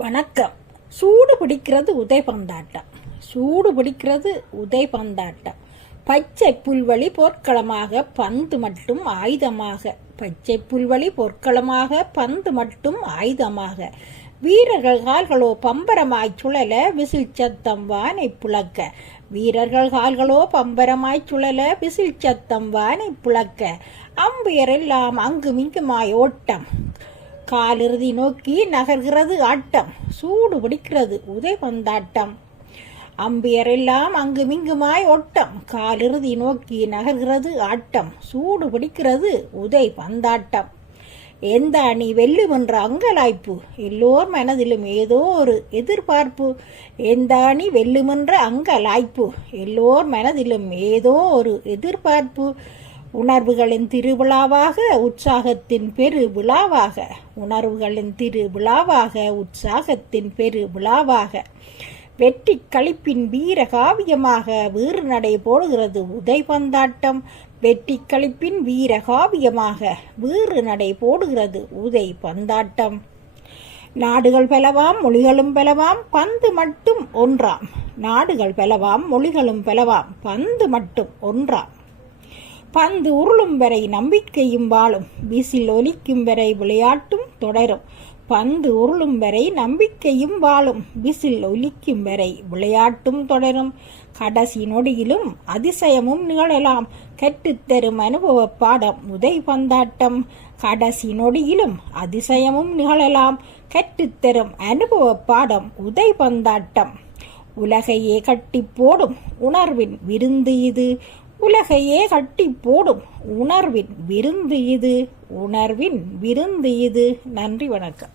வணக்கம். சூடு பிடிக்கிறது உதைபந்தாட்டம். சூடு பிடிக்கிறது உதைபந்தாட்டம். பச்சை புல்வெளி போர்க்களமாக, பந்து மட்டும் ஆயுதமாக. பச்சை புல்வெளி போர்க்களமாக, பந்து மட்டும் ஆயுதமாக. வீரர்கள் கால்களோ பம்பரமாய் சுழல, விசில் சத்தம் வானை புழக்க. வீரர்கள் கால்களோ பம்பரமாய் சுழல, விசில் சத்தம் வானை புழக்க. அம்பையர் எல்லாம் அங்குமிங்குமாய் ஓட்டம், காலிறுதி நோக்கி நகர்கிறது ஆட்டம். சூடு பிடிக்கிறது உதைபந்தாட்டம். அம்பியர் எல்லாம் அங்குமிங்குமாய் ஓட்டம், காலிறுதி நோக்கி நகர்கிறது ஆட்டம். சூடு பிடிக்கிறது உதைபந்தாட்டம். எந்த அணி வெல்லும் என்ற அங்கலாய்ப்பு, எல்லோர் மனதிலும் ஏதோ ஒரு எதிர்பார்ப்பு. எந்த அணி வெல்லுமென்ற அங்கலாய்ப்பு, எல்லோர் மனதிலும் ஏதோ ஒரு எதிர்பார்ப்பு. உணர்வுகளின் திருவிழாவாக, உற்சாகத்தின் பெரு விழாவாக. உணர்வுகளின் திருவிழாவாக, உற்சாகத்தின் பெரு விழாவாக. வெற்றி களிப்பின் வீர காவியமாக வீறு நடை போடுகிறது உதைபந்தாட்டம். வெற்றி களிப்பின் வீர காவியமாக வீறு நடை போடுகிறது உதைபந்தாட்டம். நாடுகள் பலவாம், மொழிகளும் பலவாம், பந்து மட்டும் ஒன்றாம். நாடுகள் பலவாம், மொழிகளும் பலவாம், பந்து மட்டும் ஒன்றாம். பந்து உருளும் வரை நம்பிக்கையும் வாழும், விசில் ஒலிக்கும் வரை விளையாட்டும் தொடரும். பந்து உருளும் வரை நம்பிக்கையும் வாழும், விசில் ஒலிக்கும் வரை விளையாட்டும் தொடரும். கடைசி நொடியிலும் அதிசயமும் நிகழலாம், கற்றுத்தரும் அனுபவ பாடம் உதைபந்தாட்டம். கடைசி நொடியிலும் அதிசயமும் நிகழலாம், கற்றுத்தரும் அனுபவ பாடம் உதைபந்தாட்டம். உலகையே கட்டி போடும் உணர்வின் விருந்து இது. உலகையே கட்டி போடும் உணர்வின் விருந்து இது. உணர்வின் விருந்து இது. நன்றி, வணக்கம்.